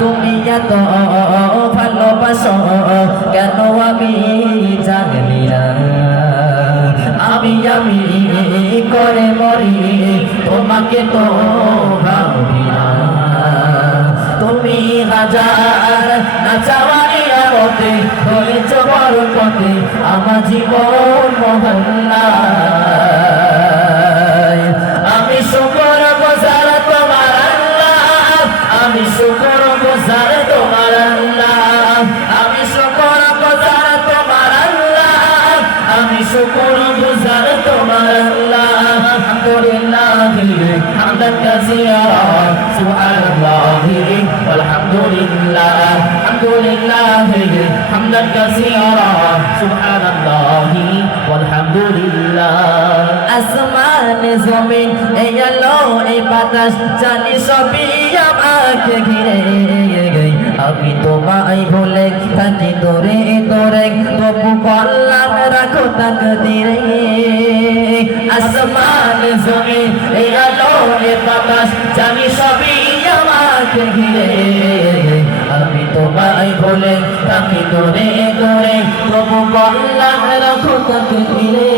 তুমি এত ভালোবাসো, কেন আমি জানি না? আমি আমি করে মরি, তোমাকে তো ভাবি না। তুমি হাজার না চাওয়ারি আমতে ধরেছ বড় পথে আমার জীবন মহল্লা শুকর বজার তোমার আল্লাহ। আলহামদুলিল্লাহ হামদান কাসীরা সুবহানাল্লাহ walhamdulillah alhamdulillah হামদান কাসীরা সুবহানাল্লাহ walhamdulillah আসমান জমিন এই আলো, এই বাতাস, জানি সবই আমাকে ঘিরে আমি তোমায় ভুলে থাকি তোরে তোরে তবু কল্লাম রাখো তাক দিরে আসমান জমিন এই আলো এই বাতাস জানি সবই আমাকে ঘিরে আমি তোমায় ভুলে থাকি তোরে তোরে তবু কল্লাম রাখো তাক দিরে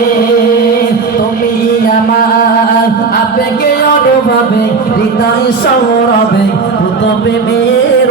তুমি আমার আবেগে অনুভবে হৃদয় সৌরভে তবে মের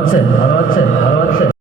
ভালো হচ্ছে ভালো হচ্ছে